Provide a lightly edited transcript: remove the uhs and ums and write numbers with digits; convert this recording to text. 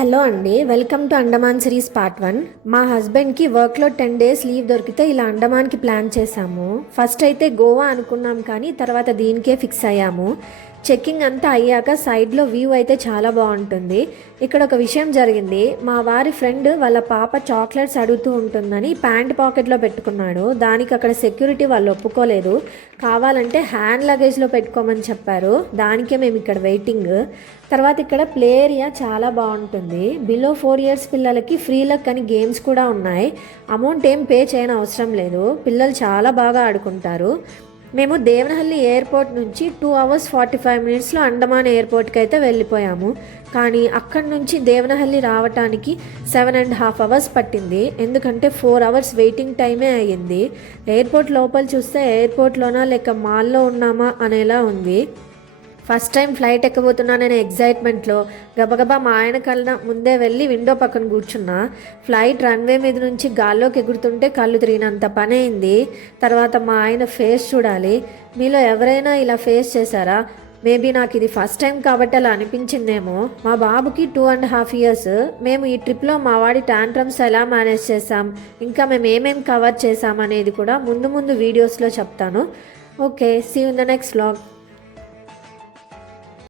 Hello అండి, welcome to Andaman series part 1. మా హస్బెండ్కి వర్క్లో 10 days లీవ్ దొరికితే ఇలా అండమాన్కి ప్లాన్ చేశాము. ఫస్ట్ అయితే గోవా అనుకున్నాం, కానీ తర్వాత దీనికే ఫిక్స్ అయ్యాము. చెక్కింగ్ అంతా అయ్యాక సైడ్లో వ్యూ అయితే చాలా బాగుంటుంది. ఇక్కడ ఒక విషయం జరిగింది. మా వారి ఫ్రెండ్ వాళ్ళ పాప చాక్లెట్స్ అడుగుతూ ఉంటుందని ప్యాంట్ పాకెట్లో పెట్టుకున్నాడు. దానికి అక్కడ సెక్యూరిటీ వాళ్ళు ఒప్పుకోలేదు. కావాలంటే హ్యాండ్ లగేజ్లో పెట్టుకోమని చెప్పారు. దానికే మేము ఇక్కడ వెయిటింగ్. తర్వాత ఇక్కడ ప్లే ఏరియా చాలా బాగుంటుంది. బిలో 4 years పిల్లలకి ఫ్రీ లక్ అని గేమ్స్ కూడా ఉన్నాయి. అమౌంట్ ఏం పే చేయని అవసరం లేదు. పిల్లలు చాలా బాగా ఆడుకుంటారు. మేము దేవనహల్లి ఎయిర్పోర్ట్ నుంచి 2 hours 45 minutesలో అండమాన్ ఎయిర్పోర్ట్కి అయితే వెళ్ళిపోయాము. కానీ అక్కడి నుంచి దేవనహల్లి రావటానికి 7.5 hours పట్టింది. ఎందుకంటే 4 hours వెయిటింగ్ టైమే అయ్యింది. ఎయిర్పోర్ట్ లోపల చూస్తే ఎయిర్పోర్ట్లోనా లేక మాల్లో ఉన్నామా అనేలా ఉంది. ఫస్ట్ టైం ఫ్లైట్ ఎక్కబోతున్నాననే ఎగ్జైట్మెంట్లో గబగబా మా ఆయన కన్నా ముందే వెళ్ళి విండో పక్కన కూర్చున్నా. ఫ్లైట్ రన్వే మీద నుంచి గాల్లోకి ఎగురుతుంటే కళ్ళు తిరిగినంత పని అయింది. తర్వాత మా ఆయన ఫేస్ చూడాలి. మీలో ఎవరైనా ఇలా ఫేస్ చేశారా? మేబీ నాకు ఇది ఫస్ట్ టైం కాబట్టి అలా అనిపించిందేమో. మా బాబుకి 2.5 years. మేము ఈ ట్రిప్లో మా వాడి టాంట్రమ్స్ ఎలా మేనేజ్ చేసాం, ఇంకా మేము ఏమేమి కవర్ చేసాం అనేది కూడా ముందు వీడియోస్లో చెప్తాను. Okay, see you in the next vlog.